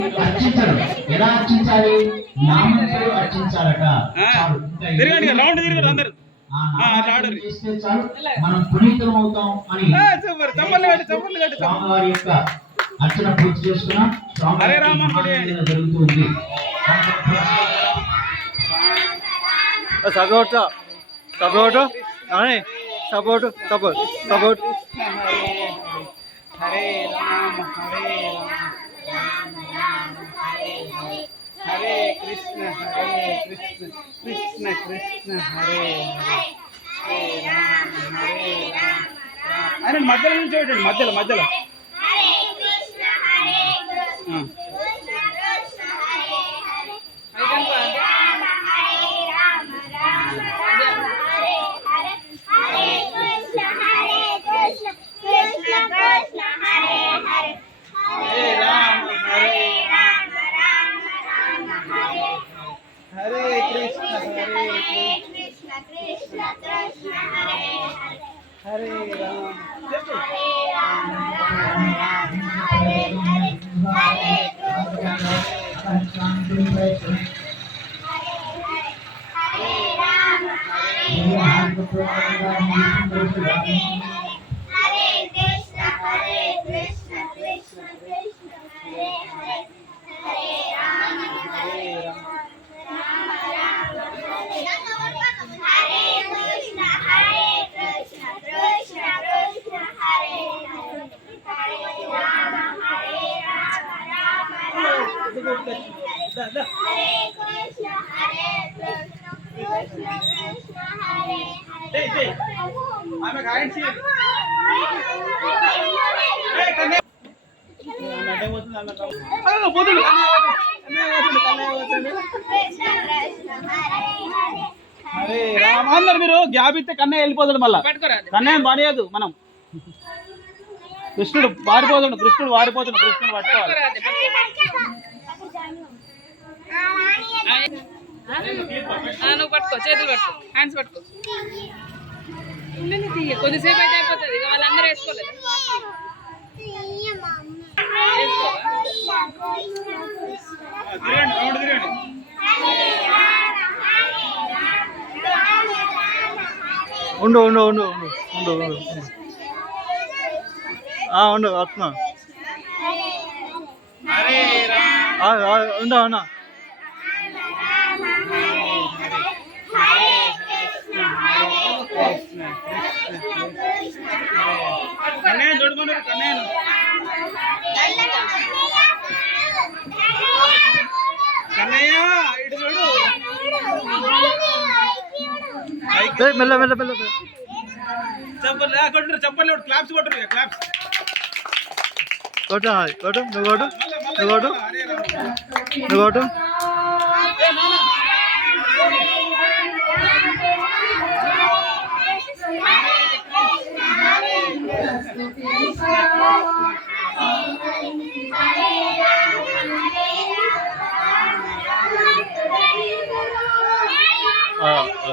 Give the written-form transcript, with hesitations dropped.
అర్చించరు. ఎలా అర్చించాలి? నామంతో అర్చించాలట. చేస్తే చాలు మనం పునీతం అవుతాం అని స్వామివారి యొక్క అర్చన పూర్తి చేసుకున్నాం. జరుగుతుంది. Support support support support support Hare Rama Hare Hare Krishna Krishna Krishna Hare Hare Rama Hare Rama. ఆయన మధ్యలో నుంచి చూడండి, మధ్యలో మధ్యలో హరే రామ హరే రామ అన్నారు. మీరు గ్యాప్ ఇస్తే కన్నయ్య వెళ్ళిపోతాడు, మళ్ళా కన్నయ్య పడేయదు. మనం కృష్ణుడు వారిపోతాడు, కృష్ణుడు పట్టుకోవాలి. నువ్వు పట్టుకో, చేతులు పట్టుకో, హ్యాండ్స్ పట్టుకో. కొద్దిసేపు అయితే అయిపోతుంది. ఇక వాళ్ళందరూ వేసుకోలేదు. ఉండు ఉండు ఉండు ఉండు ఉండు ఉండు ఉండు వస్తున్నా. ఉందా ఉన్నా కన్నయ్య చూడమన్నారు. కన్నయ్యను కన్నయ్య ఇటు చూడు. మెల్ల మెల్ల మెల్ల చెప్పలే కొట్టరు, చెప్పలే క్లాప్స్ కొట్టరు. క్లాప్స్ కొట్టు కొట్టు నువ్వు కొట్టు నువ్వు కొట్టు నువ్వు కొట్టు.